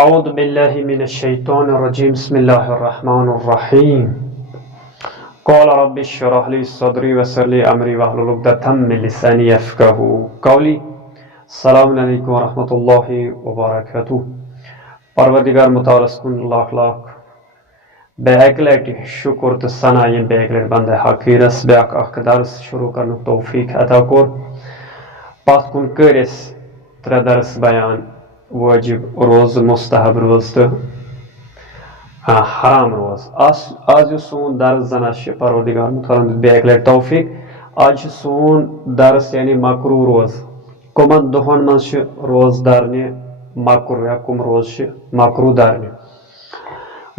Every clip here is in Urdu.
أعوذ بالله من الشيطان الرجيم بسم الله الرحمن الرحيم قال رب اشرح لي صدري ويسر لي أمري واحلل عقدة من لساني يفقهوا قولي السلام علیکم ورحمۃ اللہ وبرکاتہ پروردگار متعالس کن لاکھ لاکھ بیک لٹہِ شکر تو ثنا یم بیک لٹہِ بندے حقیرس بیاکھ اکھ درس شروع کرنُک توفیق عطا کوٚر پتھ کُن کٔرۍ أسۍ ترٛےٚ درس بیان واجب روز مستحب روز تو حرام روز آز یُس سون درس زن پروردگار متعالن دیُت بیک لٹہِ توفیق آج چھُ سون درس یعنی مکروہ روز کمن دۄہن منٛز چھِ روز درنہِ مکروہ یا کم روز چھِ مکروہ درنہِ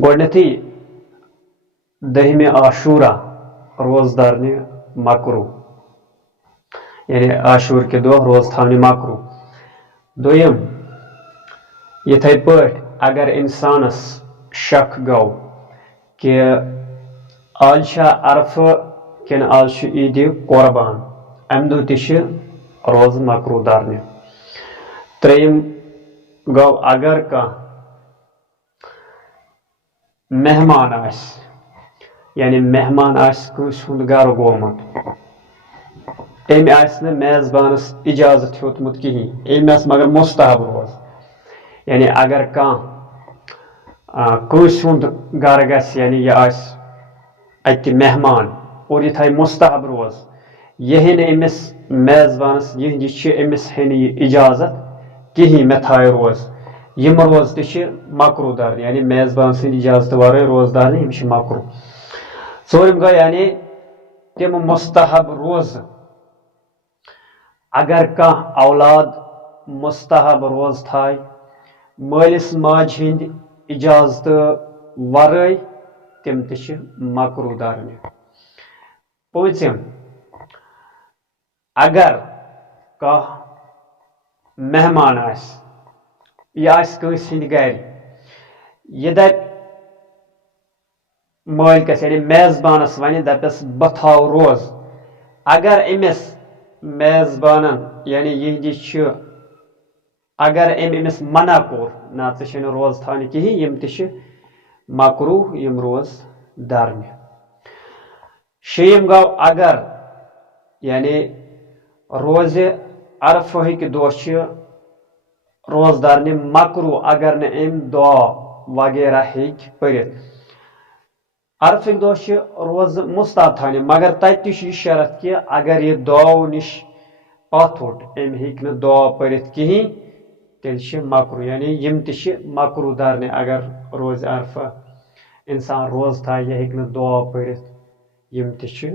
گۄڈنیتھٕے دٔہمہِ عاشورہ روز درنہِ مکروہ یعنی عاشور کہِ دۄہ روز تھاونہِ مکروہ دوٚیِم یِتھے پٲٹھۍ اگر اِنسانس شک گوٚو کہِ آز چھا عرفہٕ کِنہٕ آز چھُ عیٖدِ قۄربان امہِ دۄہ تہِ چھِ روز مکروہ درنہِ ترٛیٚیِم گوٚو اگر کانٛہہ مہمان آسہِ یعنی مہمان آسہِ کٲنٛسہِ ہُنٛد گرٕ گوٚمُت أمۍ آسہِ نہٕ میزبانس اِجازت ہیوٚتمُت کِہیٖنۍ أمۍ آسہِ مگر مستحب روز یعنی اگر کانٛہہ کٲنٛسہِ ہُنٛد گرٕ گژھِ یعنی یہِ آسہِ اتہِ مہمان اور یہِ تھایہِ مستحب روز یہِ ہیٚیہِ نہٕ أمِس میزبانس یہِ چھِ أمِس ہیٚیہِ نہٕ یہِ اِجازت کِہیٖنۍ مےٚ تھایہِ روز یِم روز تہِ چھِ مکروہ درنہِ یعنی میزبان سٕنٛدِ اجازتہٕ ورٲے روز درنہِ یِم چھِ مکروہ ژوٗرِم گوٚو یعنی تِم مستحب روزٕ اگر کانٛہہ اولاد مستحب روز تھایہِ مٲلِس ماجہِ ہِنٛدِ اجازتہٕ ورٲے تِم تہِ چھِ مکروہ درنہِ پوٗنٛژِم اگر کانٛہہ مہمان آسہِ یہِ آسہِ کٲنٛسہِ ہِنٛدِ گرِ یہِ دپہِ مٲلکس یعنی میزبانس ونہِ دپٮ۪س بہٕ تھاو روز اگر أمِس میزبانن یعنی یِہنٛدِ چھِ اگر أمۍ أمِس منع کوٚر نہ ژٕ چھے نہٕ روز تھاونہِ کِہیٖنۍ یِم تہِ چھِ مکروہ یِم روز درنہِ شیٚیِم گوٚو اگر یعنی روزِ عرفہٕکۍ دۄہ چھِ روز درنہِ مکروہ اگر نہٕ أمۍ دعا وغیرہ ہیٚکہِ پٔرِتھ عرفٕکۍ دۄہ چھِ روزٕ مستحب تھاونہِ مگر تتہِ تہِ چھُ یہِ شرط کہِ اگر یہِ دعاو نِش پتھ ہوٚٹ أمۍ ہیٚکہِ نہٕ دعا پٔرِتھ کِہیٖنۍ تیٚلہِ چھِ مکروہ یعنی یِم تہِ چھِ مکروہ درنہِ اگر روزِ عرفہ انسان روز تھایہِ یہِ ہیٚکہِ نہٕ دعا پٔرِتھ یِم تہِ چھِ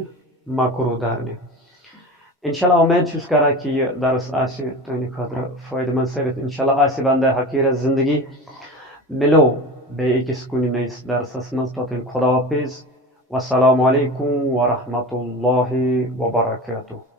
مکروہ درنہِ انشاءاللہ اُمید چھُس کران کہِ یہِ درس آسہِ تُہنٛدِ خٲطرٕ فٲیدٕ منٛد ثٲبت انشاءاللہ آسہِ بندے حقیرس زندگی مِلو بیٚیہِ أکِس کُنہِ نٔیِس درسس منٛز توٚتام خدا حافظ والسلام علیکم ورحمۃ اللہ وبرکاتہ